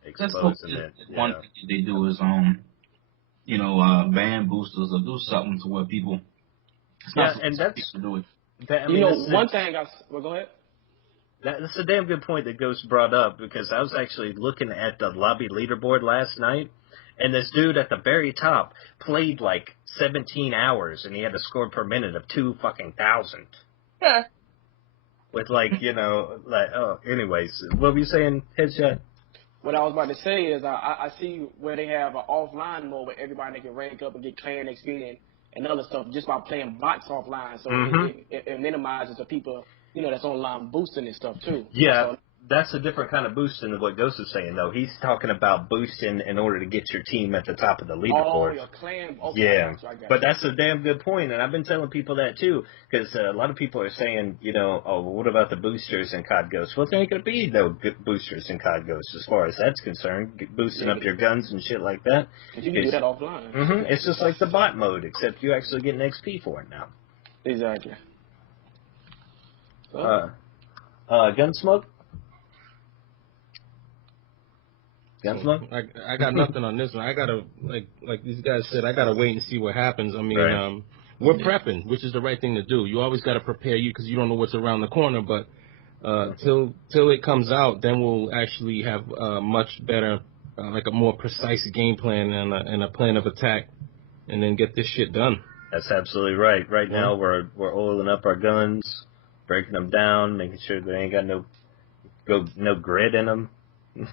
Exposing it. One thing they do is, ban boosters or do something to where people... and that's... do it. One thing well, go ahead. That's a damn good point that Ghost brought up, because I was actually looking at the lobby leaderboard last night, and this dude at the very top played like 17 hours, and he had a score per minute of 2,000. Huh. With anyways, what were you saying, Headshot? What I was about to say is I see where they have an offline mode where everybody can rank up and get clan XP and other stuff just by playing bots offline. So it minimizes the people, that's online boosting and stuff too. Yeah, so, that's a different kind of boosting than what Ghost is saying, though. He's talking about boosting in order to get your team at the top of the leaderboard. Oh, your clan. Okay, yeah, I got but that's a damn good point, and I've been telling people that too, because a lot of people are saying, what about the boosters in COD Ghost? Well, there ain't going to be no good boosters in COD Ghost as far as that's concerned, boosting up your guns and shit like that. You can do that offline. It's just like the bot mode, except you actually get an XP for it now. Exactly. Gunsmoke? Gunsmoke? I got nothing on this one. I gotta like these guys said. I gotta wait and see what happens. I mean, right. We're prepping, which is the right thing to do. You always gotta prepare because you don't know what's around the corner. But till it comes out, then we'll actually have much better, like a more precise game plan and a plan of attack, and then get this shit done. That's absolutely right. Right now we're oiling up our guns, breaking them down, making sure they ain't got no grit in them.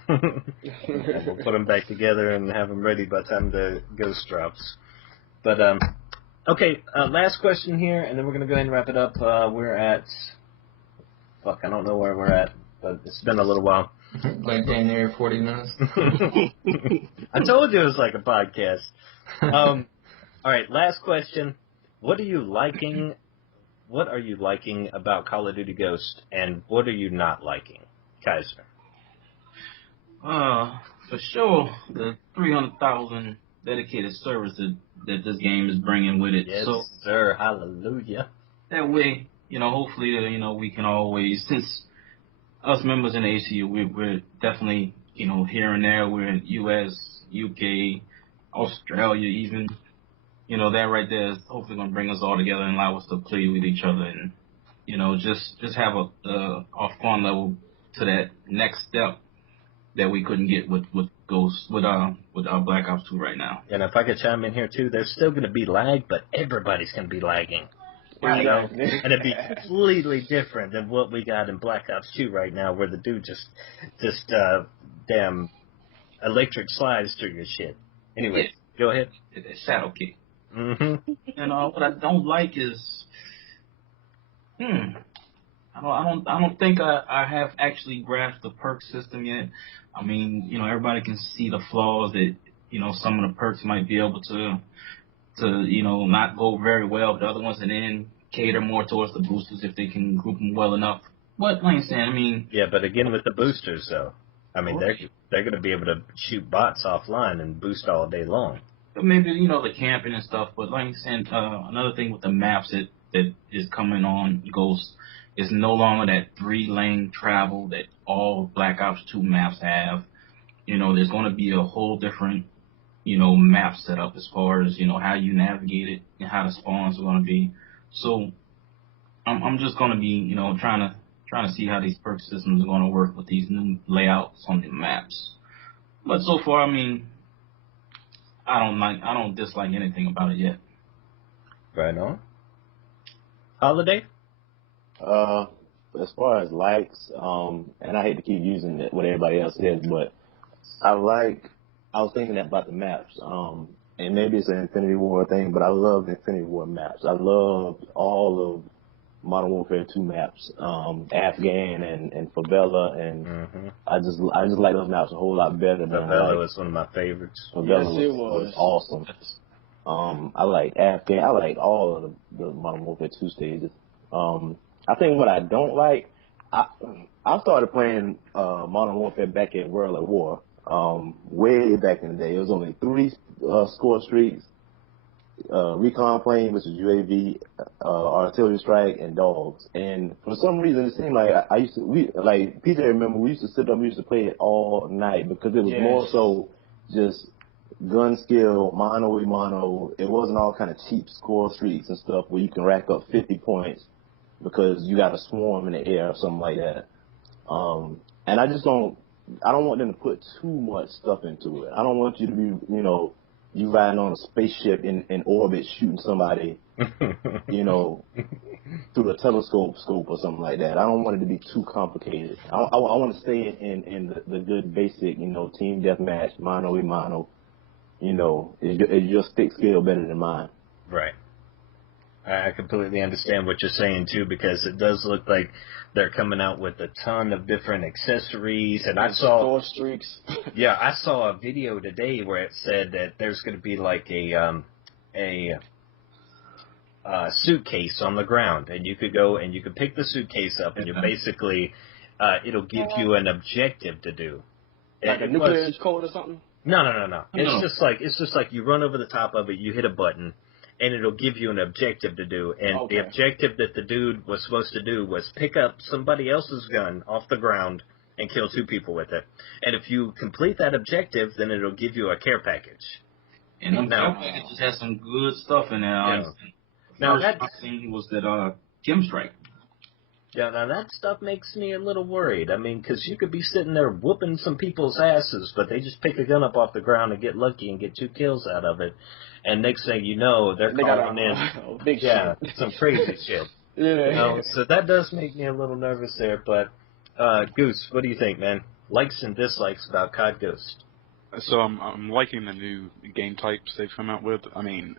We'll put them back together and have them ready by the time the Ghost drops. But okay, last question here, and then we're gonna go ahead and wrap it up. We're at I don't know where we're at, but it's been a little while. Like damn near 40 minutes. I told you it was like a podcast. All right, last question. What are you liking about Call of Duty Ghost, and what are you not liking, Kyzer? For sure, the 300,000 dedicated servers that this game is bringing with it. Yes, so, sir. Hallelujah. That way, hopefully, we can always, since us members in the HCU, we're definitely, here and there. We're in US, UK, Australia, even. That right there is hopefully going to bring us all together and allow us to play with each other and, just have a fun level to that next step that we couldn't get with Ghost, with our Black Ops 2 right now. And if I could chime in here too, there's still going to be lag, but everybody's going to be lagging. And it'd be completely different than what we got in Black Ops 2 right now, where the dude just damn electric slides through your shit. Anyway, go ahead. It's a shadow kick. Mm-hmm. And what I don't like is, I don't think I have actually grasped the perk system yet. I mean, everybody can see the flaws that, some of the perks might be able to not go very well, but the other ones, and then cater more towards the boosters if they can group them well enough. But like I said, I mean, yeah, but again with the boosters though, I mean they're going to be able to shoot bots offline and boost all day long. But maybe the camping and stuff. But like I said, another thing with the maps that is coming on Ghost is no longer that 3-lane travel that all Black Ops 2 maps have. There's going to be a whole different map setup as far as how you navigate it and how the spawns are going to be. So I'm just going to be trying to see how these perk systems are going to work with these new layouts on the maps. But so far, I mean, I don't dislike anything about it yet. Right on. Holiday? As far as likes, and I hate to keep using what everybody else says, but I was thinking about the maps, and maybe it's an Infinity War thing, but I love the Infinity War maps. I love all of Modern Warfare 2 maps, Afghan and Favela, and I just like those maps a whole lot better than Favela was one of my favorites. Favela was awesome. I like Afghan. I like all of the Modern Warfare 2 stages. I think what I don't like, I started playing Modern Warfare back in World at War. Way back in the day, it was only 3 score streaks, recon plane, which is UAV, artillery strike, and dogs. And for some reason, it seemed like PJ remember, we used to sit up, we used to play it all night because it was more so just gun skill, mano a mano. It wasn't all kind of cheap score streaks and stuff where you can rack up 50 points because you got a swarm in the air or something like that. And I don't want them to put too much stuff into it. I don't want you to be, you riding on a spaceship in orbit shooting somebody, through a telescope or something like that. I don't want it to be too complicated. I want to stay in the good basic, team deathmatch, mano a mano. Is your stick skill better than mine? Right. I completely understand what you're saying too, because it does look like they're coming out with a ton of different accessories, and I saw streaks. Yeah, I saw a video today where it said that there's going to be like a suitcase on the ground, and you could go and you could pick the suitcase up, and you basically it'll give you an objective to do. Like a nuclear code or something? No. It's just like you run over the top of it, you hit a button, and it'll give you an objective to do. And the objective that the dude was supposed to do was pick up somebody else's gun off the ground and kill 2 people with it. And if you complete that objective, then it'll give you a care package. And them care packages has some good stuff in there. Yeah. Now that thing was that Kim Strike. Yeah, now that stuff makes me a little worried. I mean, because you could be sitting there whooping some people's asses, but they just pick a gun up off the ground and get lucky and get 2 kills out of it. And next thing you know, they're calling in big shit. some crazy shit. Yeah. So that does make me a little nervous there. But Goose, what do you think, man? Likes and dislikes about COD Ghost? So I'm liking the new game types they've come out with. I mean,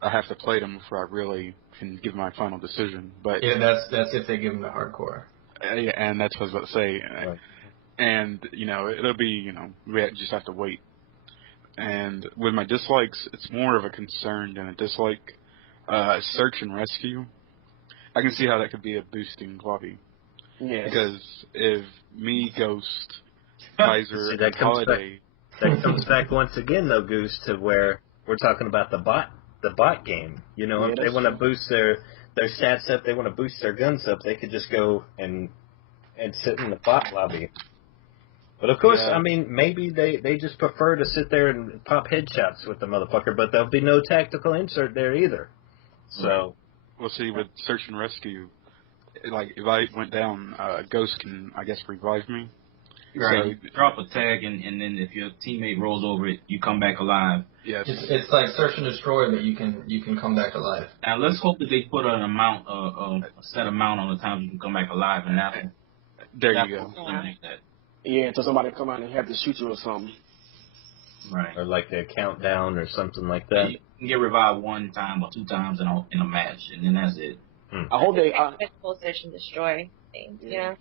I have to play them before I really can give my final decision. But yeah, that's if they give them the hardcore. Yeah, and that's what I was about to say. Right. And it'll be we just have to wait. And with my dislikes, it's more of a concern than a dislike. Search and rescue. I can see how that could be a boosting lobby. Yes. Because if me, Ghost, Kyzer, and Holiday... That comes back once again, though, Goose, to where we're talking about the bot game. If they want to boost their stats up, they want to boost their guns up, they could just go and sit in the bot lobby. But of course, I mean, maybe they just prefer to sit there and pop headshots with the motherfucker, but there'll be no tactical insert there either. So, we'll see with search and rescue. Like if I went down, Ghost can, I guess, revive me. Right. So, drop a tag, and then if your teammate rolls over it, you come back alive. Yes. It's like search and destroy, but you can come back alive. Now let's hope that they put an amount, a set amount on the times you can come back alive, and there you go. Eliminate that. Yeah, until somebody come out and have to shoot you or something. Right. Or like a countdown or something like that. can get revived 1 time or 2 times in a match, and then that's it. I hope they full search and destroy things. Yeah.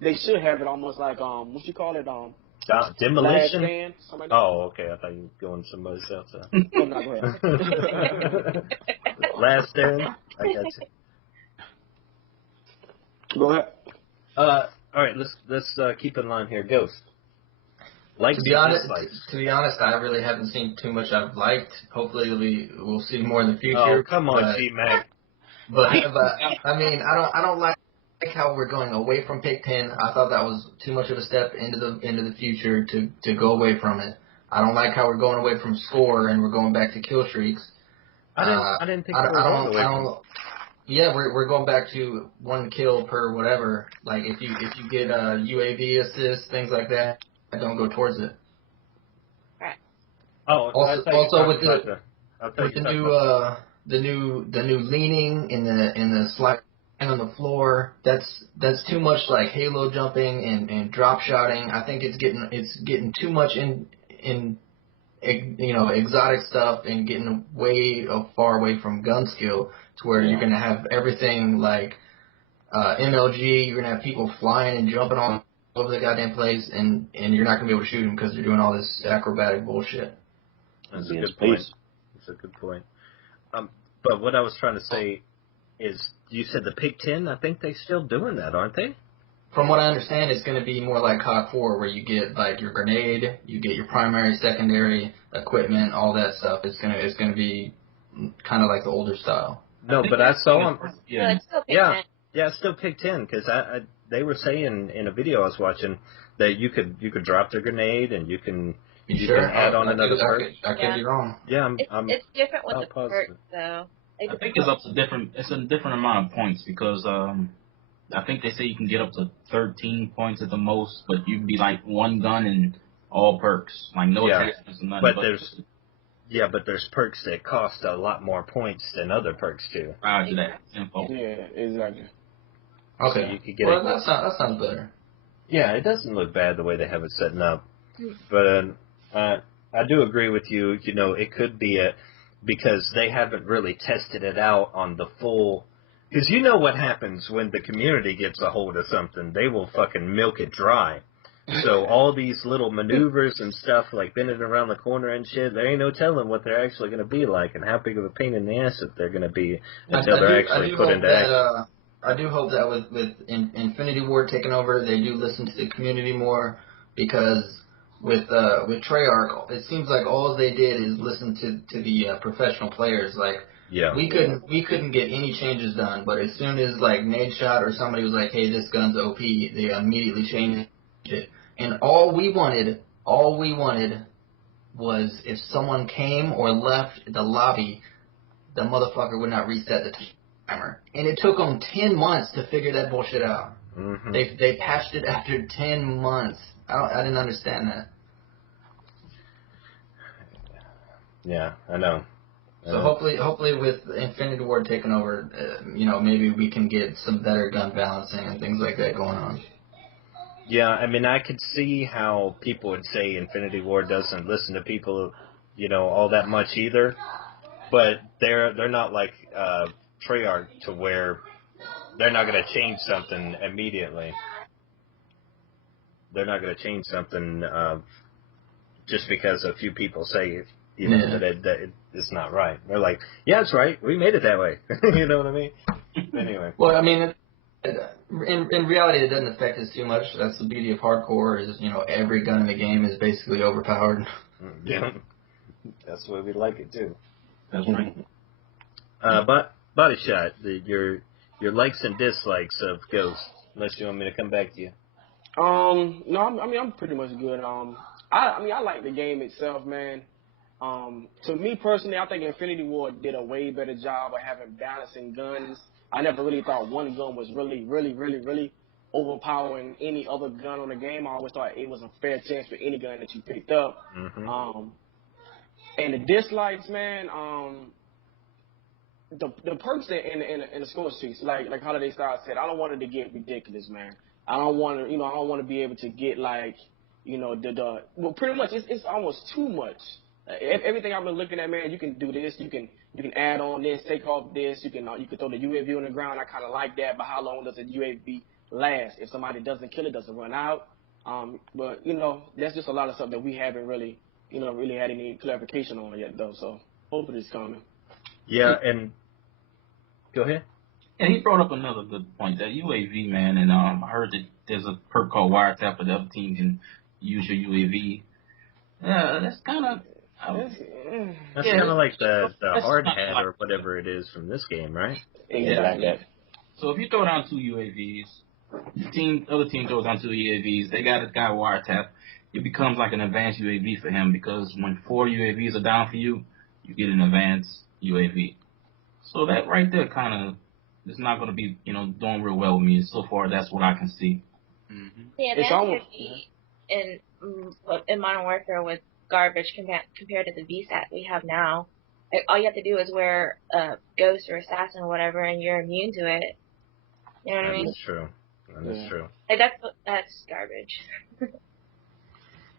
They should have it almost like what you call it demolition. Last stand, something like that. Oh, okay. I thought you were going somebody else. Oh, no, go ahead. Last stand. I got you. Go ahead. All right. Let's keep in line here. Ghost. To be honest, I really haven't seen too much I've liked. Hopefully, we'll see more in the future. Oh, come on, G-Mac. But I mean, I don't like how we're going away from pick 10. I thought that was too much of a step into the future to go away from it. I don't like how we're going away from score and we're going back to kill streaks. I didn't think we were going away from. Yeah, we're going back to 1 kill per whatever. Like if you get UAV assists, things like that, don't go towards it. Right. Oh, also with the new leaning in the slide on the floor, that's too much like halo jumping and drop shotting. I think it's getting too much in exotic stuff and getting far away from gun skill to where you're gonna have everything like MLG. You're gonna have people flying and jumping all over the goddamn place, and you're not gonna be able to shoot them because they're doing all this acrobatic bullshit. That's a good point. That's a good point. But what I was trying to say is, you said the Pick 10. I think they're still doing that, aren't they? From what I understand, it's going to be more like COD 4, where you get like your grenade, you get your primary, secondary equipment, all that stuff. It's gonna be kind of like the older style. No, but I saw them. It's still Pick 10. Yeah, it's still Pick 10 because they were saying in a video I was watching that you could drop the grenade and you can add on another perk. I could be wrong. Yeah, it's different with the positive. perks though. I think it's a different amount of points because I think they say you can get up to 13 points at the most, but you can be like 1 gun and all perks, like no attachments and nothing. But there's perks that cost a lot more points than other perks too. Roger that. Info. Yeah, exactly. Okay. So you could get that sounds better. Yeah, it doesn't look bad the way they have it set up. But I do agree with you. You know, it could be because they haven't really tested it out on the full. Because you know what happens when the community gets a hold of something. They will fucking milk it dry. So all these little maneuvers and stuff, like bending around the corner and shit, there ain't no telling what they're actually going to be like and how big of a pain in the ass that they're going to be until they're actually put into action. I do hope that with Infinity Ward taking over, they do listen to the community more, because with Treyarch, it seems like all they did is listen to the professional players. Like, we couldn't get any changes done, but as soon as like Nadeshot or somebody was like, hey, this gun's OP, they immediately changed it. And all we wanted was if someone came or left the lobby, the motherfucker would not reset the timer. And it took them 10 months to figure that bullshit out. Mm-hmm. They patched it after 10 months. I didn't understand that. Yeah, I know. So hopefully with Infinity Ward taking over, maybe we can get some better gun balancing and things like that going on. Yeah, I mean, I could see how people would say Infinity Ward doesn't listen to people, all that much either. But they're not like Treyarch to where they're not going to change something immediately. They're not going to change something just because a few people say that it's not right. They're like, yeah, it's right. We made it that way. You know what I mean? Anyway. Well, I mean, in reality, it doesn't affect us too much. That's the beauty of hardcore is, every gun in the game is basically overpowered. Yeah. That's the way we like it, too. That's right. But Body Shot, your likes and dislikes of Ghost, unless you want me to come back to you. No, I'm pretty much good. I like the game itself, man. To me personally, I think Infinity Ward did a way better job of having balancing guns. I never really thought one gun was really, really, really, really overpowering any other gun on the game. I always thought it was a fair chance for any gun that you picked up. Mm-hmm. And the dislikes, man, the perks in the score streaks, like Holiday Style said, I don't want it to get ridiculous, man. I don't want to, I don't want to be able to get like, well, pretty much it's almost too much Everything I've been looking at, man, you can do this. You can add on this, take off this. You can throw the UAV on the ground. I kind of like that. But how long does a UAV last? If somebody doesn't kill it, does it run out? But that's just a lot of stuff that we haven't really had any clarification on yet, though. So hopefully it's coming. Yeah, and go ahead. And he brought up another good point, that UAV, man, and I heard that there's a perk called wiretap where the other team can use your UAV. Yeah, that's kind of... That's kind of like the hard hat or whatever it is from this game, right? Exactly. Yeah. So if you throw down 2 UAVs, other team throws down 2 UAVs, they got a guy wiretap, it becomes like an advanced UAV for him, because when 4 UAVs are down for you, you get an advanced UAV. So that right there kind of is not going to be, doing real well with me. So far, that's what I can see. Mm-hmm. The advanced UAV in Modern Warfare was garbage compared to the VSAT we have now. Like, all you have to do is wear a Ghost or Assassin or whatever, and you're immune to it. You know what I mean? That's true. That's true. Like, that's garbage.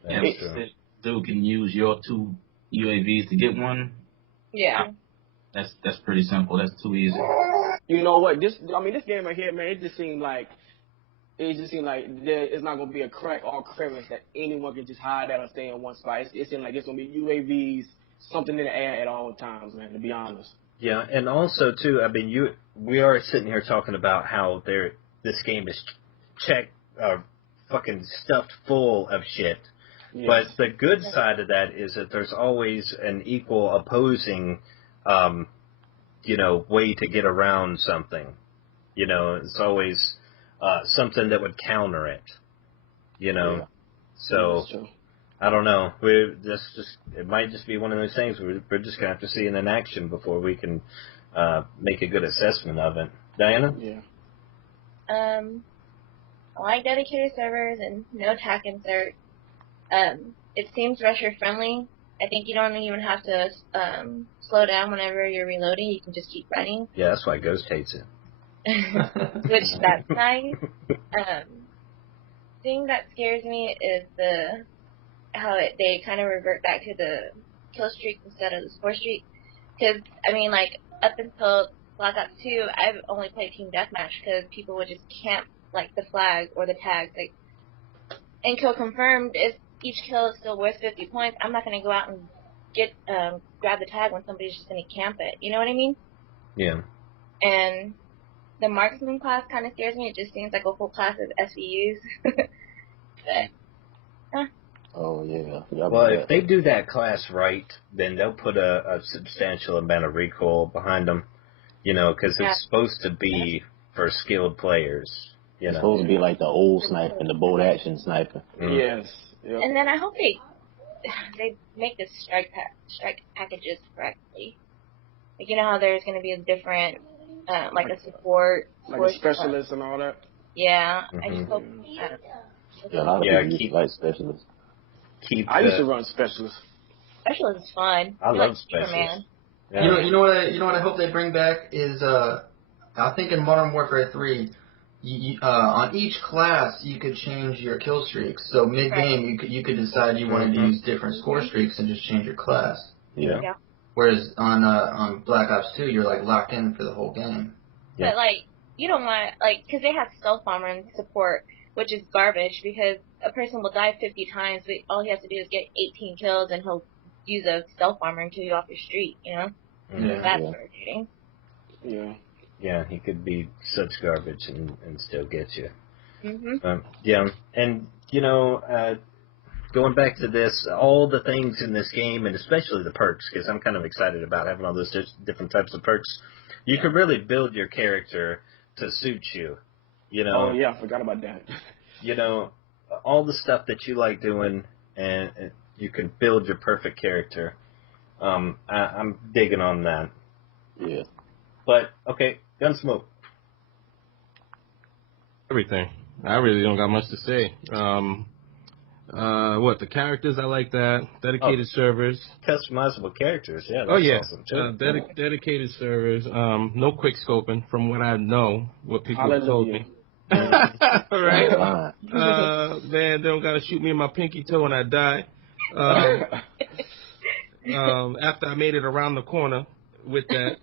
That's true. Dude can use your 2 UAVs to get one. Yeah. That's pretty simple. That's too easy. You know what? This game right here, man, it just seemed like it's not gonna be a crack or crevice that anyone can just hide at or stay in one spot. It seemed like it's gonna be UAVs, something in the air at all times, man. To be honest. Yeah, and also too, I mean, we are sitting here talking about how this game is fucking stuffed full of shit. Yes. But the good side of that is that there's always an equal opposing, way to get around something. It's always something that would counter it. Yeah. So I don't know. It might just be one of those things we're just gonna have to see it in action before we can make a good assessment of it. Diana? Yeah. I like dedicated servers and no attack insert. It seems rusher friendly. I think you don't even have to slow down whenever you're reloading. You can just keep running. Yeah, that's why Ghost hates it. Which, that's nice. Thing that scares me is how they kind of revert back to the kill streak instead of the score streak. Because, up until Black Ops 2, I've only played Team Deathmatch because people would just camp, the flag or the tags. And kill confirmed, if each kill is still worth 50 points, I'm not going to go out and grab the tag when somebody's just going to camp it. You know what I mean? Yeah. And the marksman class kind of scares me. It just seems like a whole class of SVUs. Oh, yeah. Well, if they do that class right, then they'll put a substantial amount of recoil behind them, because it's supposed to be for skilled players. It's supposed to be like the old sniper, the bolt action sniper. Mm. Yes. Yep. And then I hope they make the strike packages correctly. How there's going to be a different, a support, a specialist and all that. Yeah, I just hope. A lot of people used to like specialists. I used to run specialists. Specialist is fun. I love specialists. Yeah. You know what I hope they bring back is I think in Modern Warfare 3. On each class, you could change your kill streaks. So mid-game, you could decide you wanted to use different score streaks and just change your class. Yeah. Whereas on Black Ops 2, you're locked in for the whole game. Yeah. But you don't want because they have stealth bomber and support, which is garbage because a person will die 50 times, but all he has to do is get 18 kills and he'll use a stealth bomber and kill you off your street. That's irritating. Yeah. Yeah, he could be such garbage and still get you. Mm-hmm. And, going back to this, all the things in this game, and especially the perks, because I'm kind of excited about having all those different types of perks, you can really build your character to suit you. Oh, yeah, I forgot about that. All the stuff that you like doing, and you can build your perfect character. I'm digging on that. Yeah. But, okay, Gunsmoke. Everything. I really don't got much to say. The characters, I like that. Dedicated servers. Customizable characters, yeah. That's awesome, too. Dedicated servers. No quick scoping, from what I know, what people have told me. Right? Man, they don't got to shoot me in my pinky toe when I die. after I made it around the corner with that.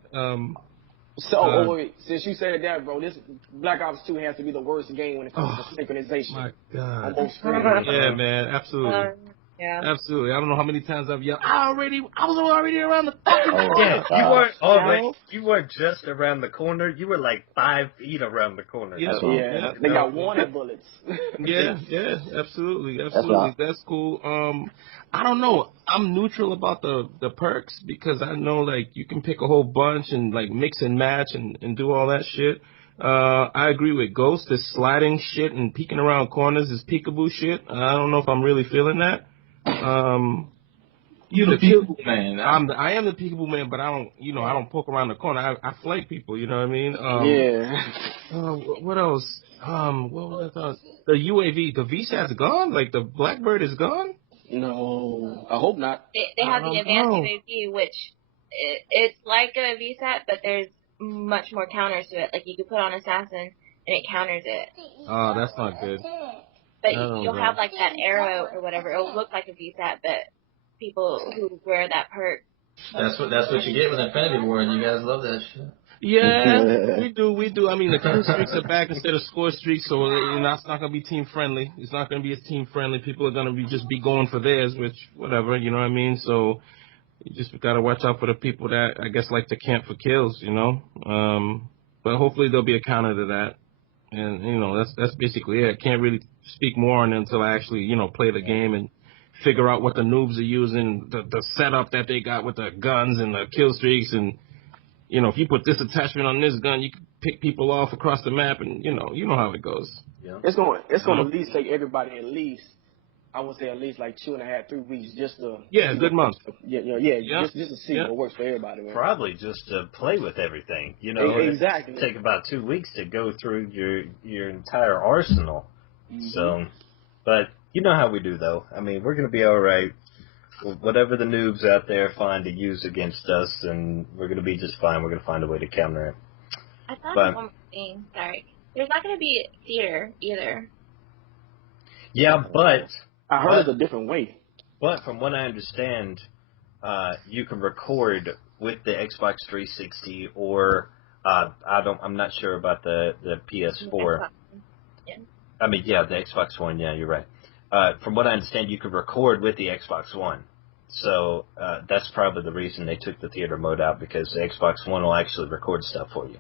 Wait. Since you said that, bro, this Black Ops 2 has to be the worst game when it comes to synchronization. My God. On both screens. Yeah, man, absolutely. Yeah. Absolutely. I don't know how many times I've yelled, I was already around the fucking corner. Yeah, you weren't just around the corner. You were like 5 feet around the corner. Yeah. They got warning bullets. Yeah, absolutely. That's cool. I don't know. I'm neutral about the perks because I know like you can pick a whole bunch and like mix and match and do all that shit. I agree with Ghost. This sliding shit and peeking around corners is peekaboo shit. I don't know if I'm really feeling that. You the peekaboo man. I am the peekaboo man, but I don't poke around the corner. I flank people. You know what I mean? What else? What was I thought? The UAV, the VSAT's gone. Like the Blackbird is gone. No, I hope not. They have the advanced UAV, which it's like a VSAT, but there's much more counters to it. Like you could put on assassin and it counters it. Oh, that's not good. But you'll have like that arrow or whatever. It'll look like a VSAT, but people who wear that perk. That's what you get with Infinity Ward. You guys love that shit. Yeah, we do. I mean, the kill streaks are back instead of score streaks, so it's not gonna be team friendly. It's not gonna be as team friendly. People are gonna be going for theirs, which whatever, you know what I mean. So you just gotta watch out for the people that I guess like to camp for kills, you know. But hopefully there'll be a counter to that, and that's basically it. I can't really speak more on it until I actually play the game and figure out what the noobs are using, the setup that they got with the guns and the kill streaks and. If you put this attachment on this gun, you can pick people off across the map, and you know how it goes. Yeah. It's going to at least take everybody at least like 2.5, 3 weeks just to good month. Just to see what works for everybody. Man. Probably just to play with everything. Exactly. Take about 2 weeks to go through your entire arsenal. Mm-hmm. So, but you know how we do though. I mean, we're gonna be all right. Whatever the noobs out there find to use against us, and we're going to be just fine. We're going to find a way to counter it. I thought of one more thing. Sorry. There's not going to be theater either. Yeah, but... I heard it's a different way. But from what I understand, you can record with the Xbox 360 or... I'm not sure about the PS4. Yeah. I mean, the Xbox One. Yeah, you're right. From what I understand, you can record with the Xbox One. So that's probably the reason they took the theater mode out, because the Xbox One will actually record stuff for you.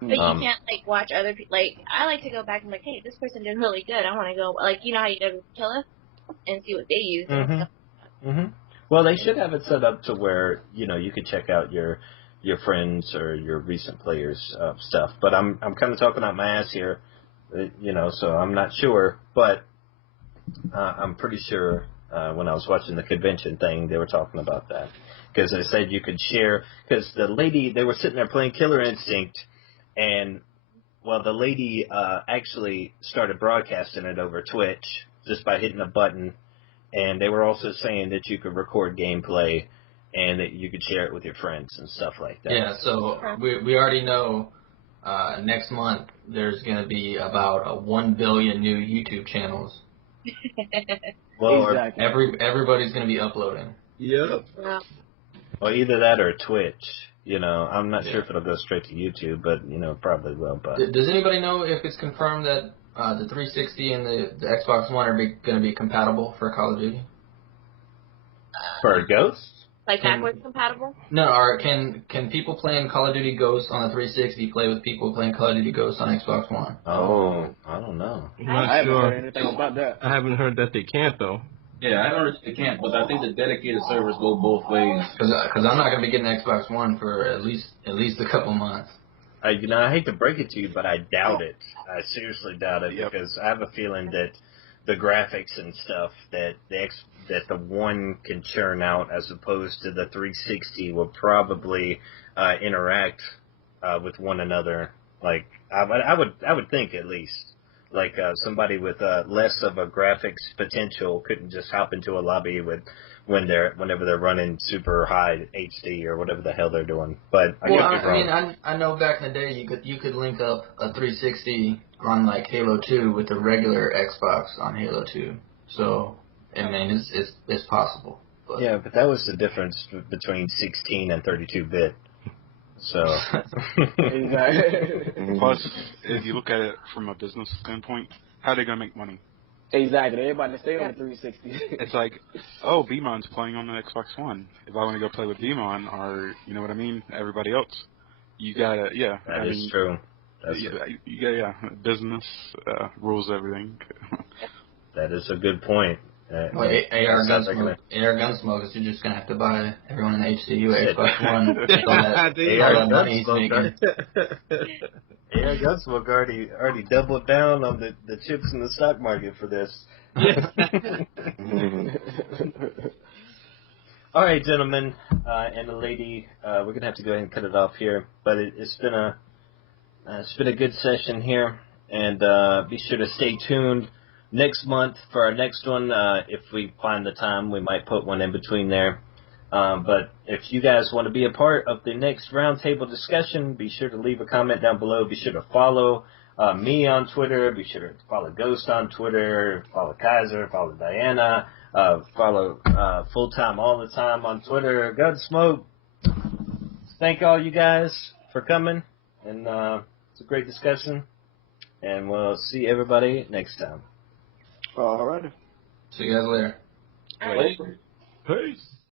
But you can't, watch other people. I like to go back and hey, this person did really good. I want to go, how you go to Killa and see what they use and stuff. Mm-hmm. Well, they should have it set up to where, you could check out your friends or your recent players' stuff. But I'm kind of talking out my ass here, so I'm not sure. But I'm pretty sure when I was watching the convention thing, they were talking about that. Because they said you could share, because the lady, they were sitting there playing Killer Instinct, and, the lady actually started broadcasting it over Twitch just by hitting a button, and they were also saying that you could record gameplay and that you could share it with your friends and stuff like that. Yeah, so we already know next month there's going to be about 1 billion new YouTube channels. Well, exactly. Everybody's going to be uploading. Yep. Yeah. Well, either that or Twitch. I'm not sure if it'll go straight to YouTube, but probably will. But does anybody know if it's confirmed that the 360 and the Xbox One are going to be compatible for Call of Duty? For Ghost? Backwards compatible? No, or can people playing Call of Duty Ghost on the 360 play with people playing Call of Duty Ghost on Xbox One? Oh, I don't know. I haven't heard anything about that. I haven't heard that they can't, though. Yeah, I heard they can't, but I think the dedicated servers go both ways. Because I'm not going to be getting Xbox One for at least a couple months. I hate to break it to you, but I doubt it. I seriously doubt it, because I have a feeling that the graphics and stuff that the One can churn out as opposed to the 360 will probably interact with one another. I would think at least. Somebody with less of a graphics potential couldn't just hop into a lobby whenever they're running super high HD or whatever the hell they're doing. But I know back in the day you could link up a 360 on Halo 2 with the regular Xbox on Halo 2. So it's possible. Yeah, but that was the difference between 16 and 32-bit. So. Exactly. Plus, if you look at it from a business standpoint, how are they gonna make money? Exactly. Everybody stay on the 360. It's like, oh, BMON's playing on the Xbox One. If I want to go play with BMON, or you know what I mean, everybody else, you gotta, yeah. That is true. Business rules everything. That is a good point. Well, AR Gunsmoke is you're just gonna have to buy everyone in HCU Xbox One. all that money he's making. AR Gunsmoke already doubled down on the chips in the stock market for this. All right, gentlemen and the lady, we're gonna have to go ahead and cut it off here. But it's been a good session here, and be sure to stay tuned next month for our next one. If we find the time, we might put one in between there. But if you guys want to be a part of the next roundtable discussion, be sure to leave a comment down below. Be sure to follow me on Twitter. Be sure to follow Ghost on Twitter. Follow Kyzer. Follow Diana. Follow Full Time All the Time on Twitter. Gunsmoke. Thank all you guys for coming, and it's a great discussion. And we'll see everybody next time. All right. See you guys later. All right. Peace.